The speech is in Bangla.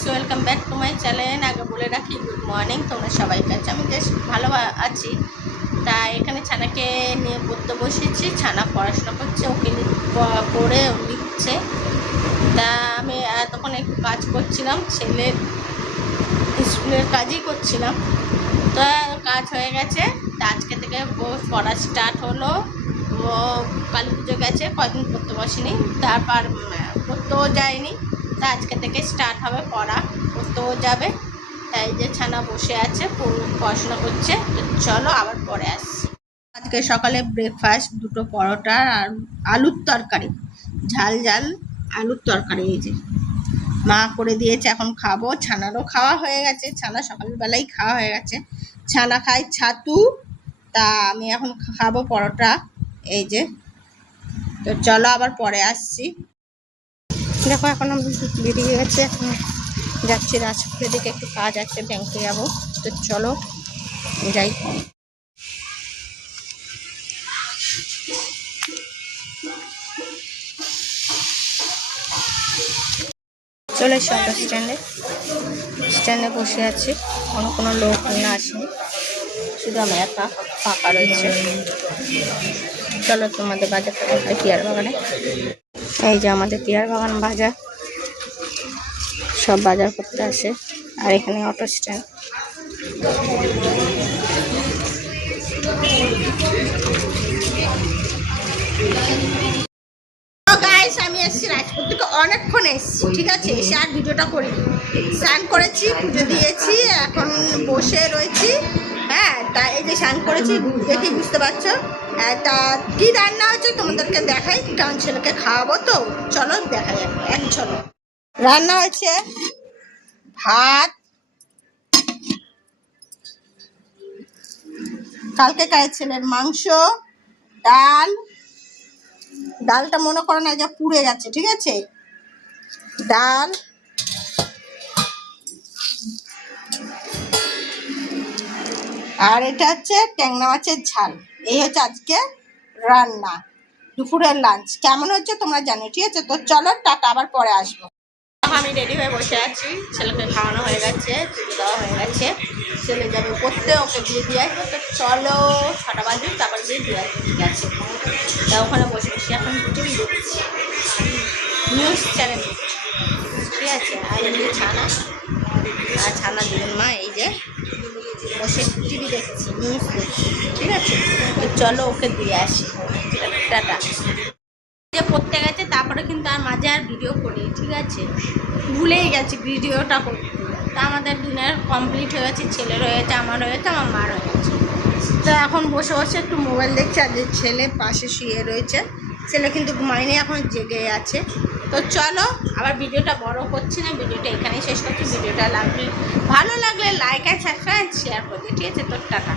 Friends welcome back to my channel. আগে বলে রাখি, গুড মর্নিং। তোমরা সবাই কাছে, আমি বেশ ভালো আছি। তা এখানে ছানাকে নিয়ে পড়তে বসেছি। ছানা পড়াশোনা করছে, ওকে পড়ে লিখছে তা আমি তখন একটু কাজ করছিলাম ছেলের স্কুলের কাজই করছিলাম। তো কাজ হয়ে গেছে। তা আজকে থেকে পড়া স্টার্ট হলো। কালী পুজো গেছে কদিন পড়তে বসেনি। তারপর পড়তেও যায়নি। তা আজকে থেকে স্টার্ট হবে পড়া। পড়তেও যাবে। তাই যে ছানা বসে আছে পড়াশোনা করছে। তো চলো আবার পরে আসছি। আজকে সকালে ব্রেকফাস্ট দুটো পরোটা আর আলুর তরকারি। ঝাল ঝাল আলুর তরকারি এই যে। মা করে দিয়েছে, এখন খাব। ছানারও খাওয়া হয়ে গেছে। ছানা সকালবেলাই খাওয়া হয়ে গেছে। ছানা খাই ছাতু। তা আমি এখন খাব পরোটা। এই যে। তো চলো আবার পরে আসছি। দেখো, এখন বেরিয়ে গেছে, এখন যাচ্ছি রাজপুরের দিকে, একটু কাজ আছে, ব্যাংকে যাব। তো চলো, যাই। চলে এসে অটো স্ট্যান্ডে স্ট্যান্ডে বসে আছি। কোনো কোনো লোক না আসেনি। শুধু আমি একা, ফাঁকা রয়েছে। চলো তোমাদের বাজার কি আর বাগানে এই যে আমাদের পিয়ার বাগান বাজার। সব বাজার করতে আসে। আর এখানে অটো স্ট্যান্ড থেকে অনেকক্ষণ এসেছি, ঠিক আছে? এসে আর ভিডিওটা করি স্নান করেছি, পুজো দিয়েছি, এখন বসে রয়েছি। হ্যাঁ তা এই যে স্নান করেছি, দেখে বুঝতে পারছ? তা কি রান্না হচ্ছে তোমাদেরকে দেখাই? কারণ ছেলেকে খাওয়াবো তো। চলো দেখা যাবে এক চলো রান্না হয়েছে ভাত। কালকে কায়ের ছেলের মাংস, ডাল। ডালটা মনে করো না যা পুড়ে গেছে, ঠিক আছে? ডাল আর এটা হচ্ছে ট্যাংরা মাছের ঝাল। এই হচ্ছে আজকে রান্না, দুপুরের লাঞ্চ কেমন হচ্ছে তোমরা জানো, ঠিক আছে? তো চলো টাটা, আবার পরে আসব। আমি রেডি হয়ে বসে আছি। ছেলেকে খাওয়ানো হয়ে গেছে পুজো দেওয়া হয়ে গেছে। ছেলে যাবে পড়তে ওকে দিয়ে দিয়ে আসব। তো চলো, ছটা বাজে, তারপর দিয়ে দিয়ে আসব, ঠিক আছে? তা ওখানে বসে বসে এখন টিভি দেখছি। নিউজ চ্যানেল ঠিক আছে? আর যে ছানা। আর ছানা দিলেন মা, এই যে বসে টিভি দেখছি নিউজ দেখছি, ঠিক আছে? তো চলো ওকে দিয়ে আসি। টাটা। যে পড়তে গেছে, তারপরে কিন্তু আর মাঝে আর ভিডিও করি ঠিক আছে? ভুলেই গেছি ভিডিওটা করতে। তা আমাদের ডিনার কমপ্লিট হয়ে গেছে ছেলের গেছে আমার গেছে আমার মার হয়ে গেছে তো এখন বসে বসে একটু মোবাইল দেখছে, আর যে ছেলে পাশে শুয়ে রয়েছে, ছেলে কিন্তু ঘুমায়নি, এখন জেগে আছে। তো চলো, আবার ভিডিওটা বড় করছি না, ভিডিওটা এখানেই শেষ করছি। ভিডিওটা লাগবে ভালো লাগলে লাইক আর সাবস্ক্রাইব শেয়ার করবে ঠিক আছে? তোর টাকা